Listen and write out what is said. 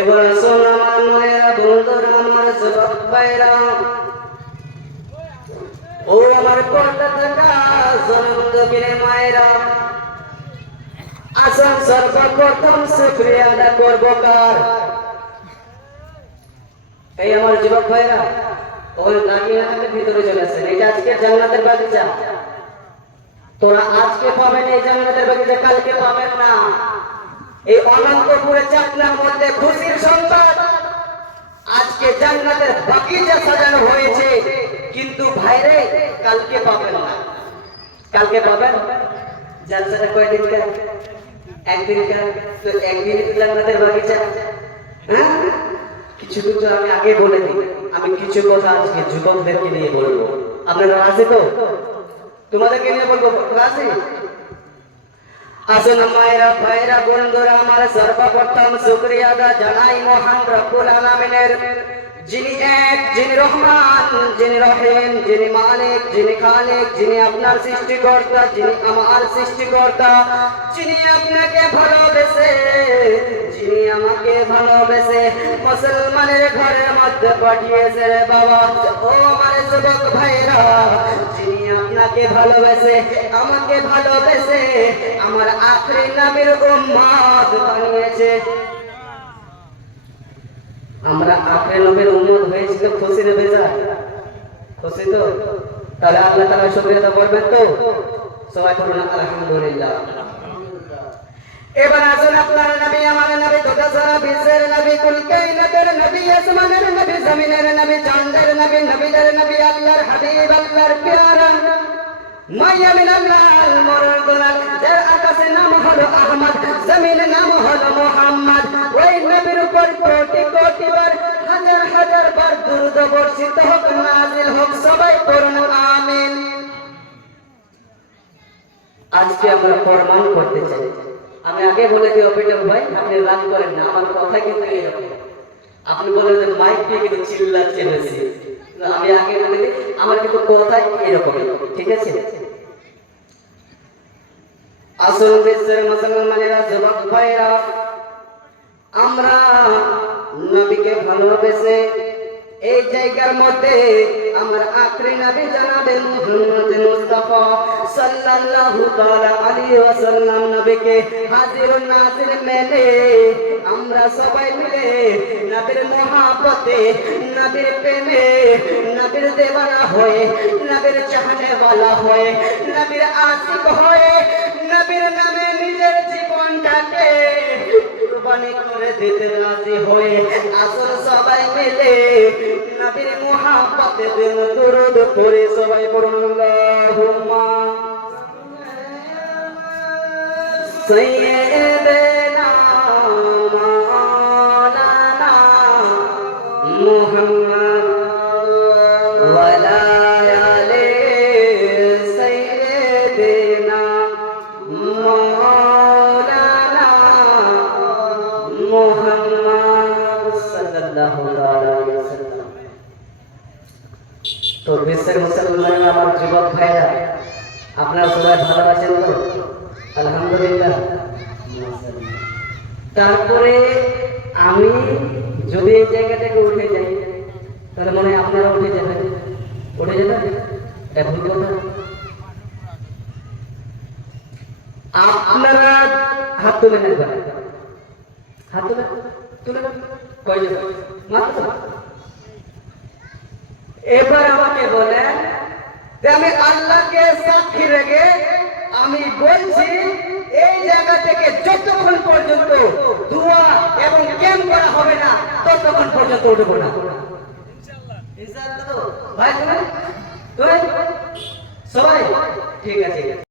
এবার শোন আমার মায়েরা, বন্ধুরা, আমার যুবক ভাইরা, ও আমার পর্দা থাকা জনমদকিনে মায়েরা, আসুন সর্বপ্রথম শুকরিয়া আদা করবো কার? এই আমার যুবক ভাইরা, ওই দাঁড়িয়ে থাকলে ভিতরে চলে আসেন। এটা আজকে জান্নাতের বাগিচা। তোরা আজকে পাবেন এই জান্নাতের বাগিচা, কালকে পাবেন না। এই অনন্তপুরে চাকলার মধ্যে খুশির সংবাদ, আজকে জান্নাতের বাগিচা সাজানো হয়েছে, কিন্তু ভাইরে কালকে পাবেন না। কালকে পাবেন জান্নাতের কয়দিন কার? একদিন কার। তো একদিনই তো জান্নাতের বাগিচা। হ্যাঁ, কিছু কিছু আমি আগে বলে দিই। আমি কিছু কথা আজকে যুবকদেরকে নিয়ে বলবো। আপনারা রাজি তো? তোমাদেরকে নিয়ে বলবো, রাজি? আসুন মায়েরা, ভাইরা, বন্ধুরা, আমার সর্বপ্রথম শুকরিয়া আদা জানাই মহান রব্বুল আলামিনের, যিনি এক, যিনি রহমান, যিনি রহিম, যিনি মালিক, যিনি খালিক, যিনি আপনার সৃষ্টিকর্তা, যিনি আমার সৃষ্টিকর্তা, যিনি আপনাকে ভালোবেসে, যিনি আমাকে ভালোবেসে মুসলমানের ঘরের মধ্যে পাঠিয়েছে রে বাবা। ও আমার যুবক ভাইরা, যিনি আপনাকে ভালোবেসে, আমাকে ভালোবেসে আমার আখরি নবীর উম্মত বানিয়েছে। আমরা আখরি নবীর উম্মত হয়েছি তো খুশি না বেজার? খুশি তো? তাহলে আল্লাহ তাআলা শুকরিয়া করবেন তো? সবাই বলুন আলহামদুলিল্লাহ। এবার আসুন আপনার নবী, আমার নবী, দুটো সারা বিশ্বের নবী, কুল কায়নাতের নবী, আসমানের নবী, জমিনের নবী, চাঁদের নবী, নবীদের নবী, আল্লাহর হাবিব, আল্লাহর প্যারা, মাইয়া মিনাল মুরদুলাল, যার আকাশের নাম হলো আহমদ, জমিনের নাম হলো মুহাম্মদ। ওই নবীর উপর কোটি কোটি বার, হাজার হাজার বার দুরূদ বর্ষিত হোক, নাজিল হোক, সবাই পড়ুন আমিন। আজকে আমরা প্রমাণ করতে চাই। আমি আগে বলে দিই অপিটার ভাই, আপনি রাগ করেন না, আমার কথা কিন্তু এরকম। আপনি বলেন যে মাইক দিয়ে কিন্তু চিল্লাচ্ছে বেশি, আমি আগে বলে দিই আমার কিন্তু কথাই এরকম, ঠিক আছে? আসল বিশ্বের মুসলমানেরা, যুবক ভাইরা, আমরা নবীকে ভালোবেসে এই জায়গার মধ্যে আমার আখরি নবী জনাবে মুহাম্মদ মুস্তাফা সাল্লাল্লাহু তাআলা আলাইহি ওয়াসাল্লাম নবীকে হাজির ও নাজির মেনে আমরা সবাই মিলে নবীর মহব্বতে, নবীর প্রেমে, নবীর দেওয়ানা হয়ে, নবীর চাহনে वाला হয়ে, নবীর আশিক হয়ে, নবীর নামে নিজের জীবনটাকে কুরবানি করে দিতে রাজি হয়ে আসল সবাই মিলে নবীর মুহাব্বতে দিন দুরূদ পড়ে সবাই পড়ুন আল্লাহুম্মা সাইয়্যিদানা মাওলানা মুহাম্মদ ওয়া আলা আলি সাইয়্যিদিনা মাওলানা মুহাম্মদ সাল্লাল্লাহু আলাইহি ওয়াসাল্লাম। তো বিশ্বের মুসলমান আমার যুবক ভাইরা, আপনারা সবাই ভালো আছেন তো? আলহামদুলিল্লাহ। তারপরে আমি যদি এই জায়গা থেকে উঠে যাই, তাহলে মনে হয় আপনারা উঠে যাবেন। উঠে যাবেন? এটা ভুল কথা। আপনারা হাত তুলে নেবেন, হাত তুলে তুলে কয়জন? মাত্র। এবার আমাকে বলেন যে আমি আল্লাহকে সাক্ষী রেখে আমি বলছি এই জায়গা থেকে যতক্ষণ পর্যন্ত দোয়া এবং ক্যাম্প করা হবে না ততক্ষণ পর্যন্ত উঠবো না। ইনশাআল্লাহ। তো ভাই তুমি সবাই ঠিক আছে।